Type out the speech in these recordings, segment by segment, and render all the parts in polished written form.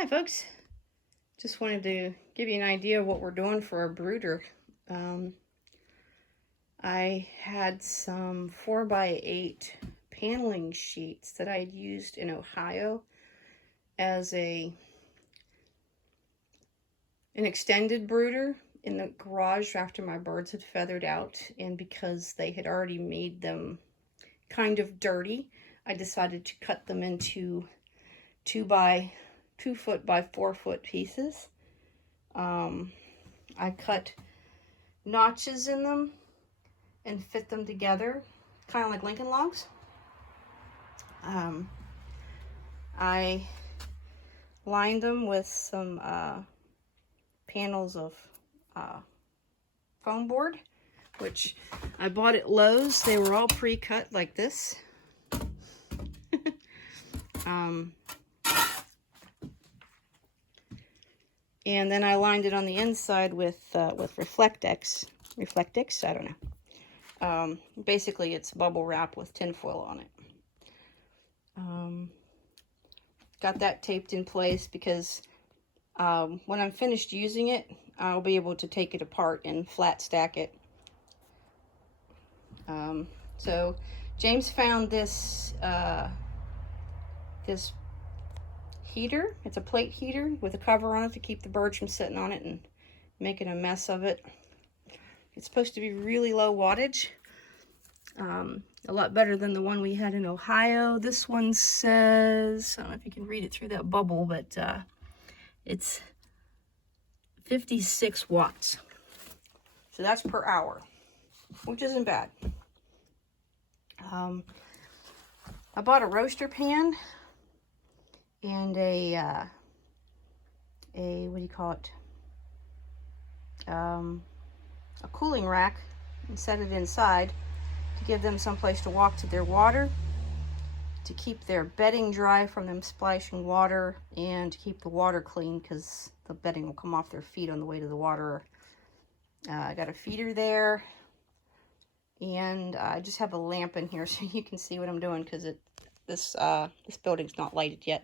Hi folks, just wanted to give you an idea of what we're doing for our brooder. I had some 4x8 paneling sheets that I had used in Ohio as an extended brooder in the garage after my birds had feathered out, and because they had already made them kind of dirty, I decided to cut them into 2 foot by 4 foot pieces. I cut notches in them and fit them together, kind of like Lincoln logs. I lined them with some panels of foam board, which I bought at Lowe's. They were all pre-cut like this. And then I lined it on the inside with Reflectix, I don't know. Basically, it's bubble wrap with tinfoil on it. Got that taped in place because when I'm finished using it, I'll be able to take it apart and flat stack it. So James found this this heater. It's a plate heater with a cover on it to keep the birds from sitting on it and making a mess of it. It's supposed to be really low wattage. A lot better than the one we had in Ohio. This one says, I don't know if you can read it through that bubble, but it's 56 watts. So that's per hour, which isn't bad. I bought a roaster pan and a what do you call it? A cooling rack, and set it inside to give them some place to walk to their water, to keep their bedding dry from them splashing water, and to keep the water clean because the bedding will come off their feet on the way to the water. I got a feeder there, and I just have a lamp in here so you can see what I'm doing because this building's not lighted yet.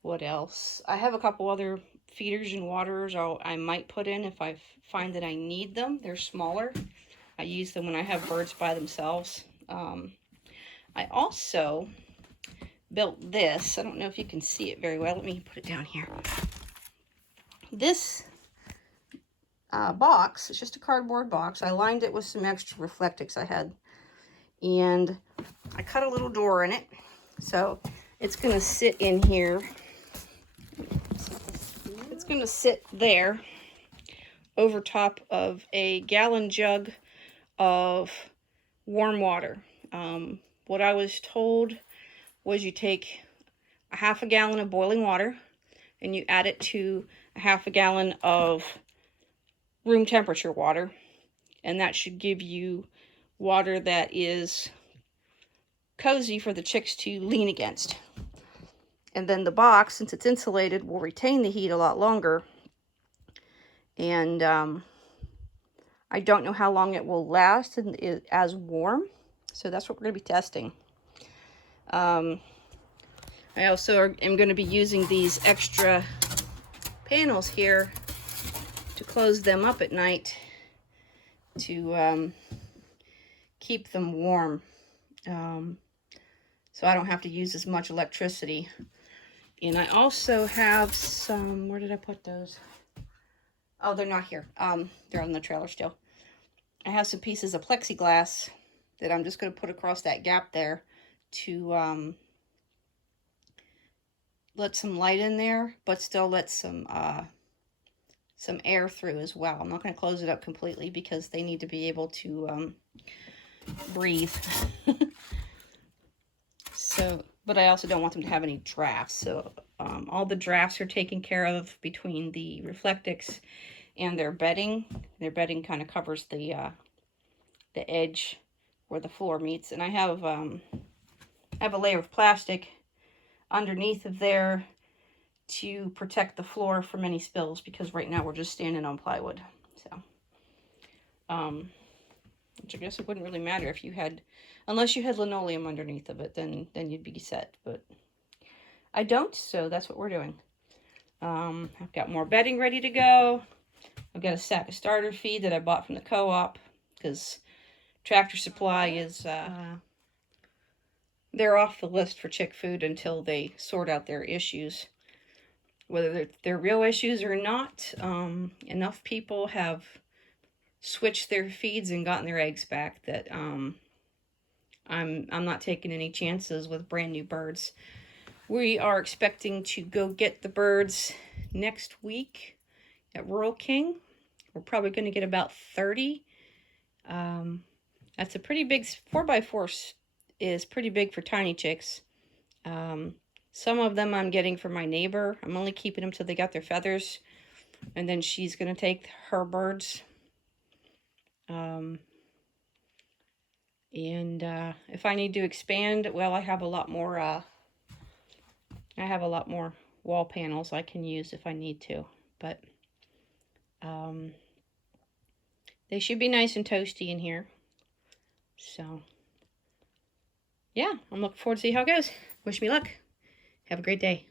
What else? I have a couple other feeders and waterers I might put in if I find that I need them. They're smaller. I use them when I have birds by themselves. I also built this. I don't know if you can see it very well. Let me put it down here. This box, it's just a cardboard box. I lined it with some extra Reflectix I had. And I cut a little door in it. So it's going to sit in here. It's going to sit there over top of a gallon jug of warm water. What I was told was you take a half a gallon of boiling water and you add it to a half a gallon of room temperature water, and that should give you water that is cozy for the chicks to lean against. And then the box, since it's insulated, will retain the heat a lot longer. And I don't know how long it will last as warm. So that's what we're going to be testing. I also am going to be using these extra panels here to close them up at night to keep them warm. So I don't have to use as much electricity. And I also have some, where did I put those? Oh, they're not here. They're on the trailer still. I have some pieces of plexiglass that I'm just going to put across that gap there to let some light in there, but still let some air through as well. I'm not going to close it up completely because they need to be able to breathe. So, but I also don't want them to have any drafts. So all the drafts are taken care of between the Reflectix and their bedding. Their bedding kind of covers the edge where the floor meets. And I have a layer of plastic underneath of there to protect the floor from any spills, because right now we're just standing on plywood. So, which I guess it wouldn't really matter if you had, unless you had linoleum underneath of it, then you'd be set. But I don't, so that's what we're doing. I've got more bedding ready to go. I've got a sack of starter feed that I bought from the co-op because Tractor Supply is, they're off the list for chick food until they sort out their issues. Whether they're real issues or not, enough people have switched their feeds and gotten their eggs back that I'm not taking any chances with brand new birds. We are expecting to go get the birds next week at Rural King. We're probably going to get about 30. That's a pretty big 4x4 is pretty big for tiny chicks. Some of them I'm getting from my neighbor. I'm only keeping them till they got their feathers, and then she's going to take her birds. If I need to expand, well, I have a lot more wall panels I can use if I need to, but they should be nice and toasty in here. So yeah, I'm looking forward to see how it goes. Wish me luck. Have a great day.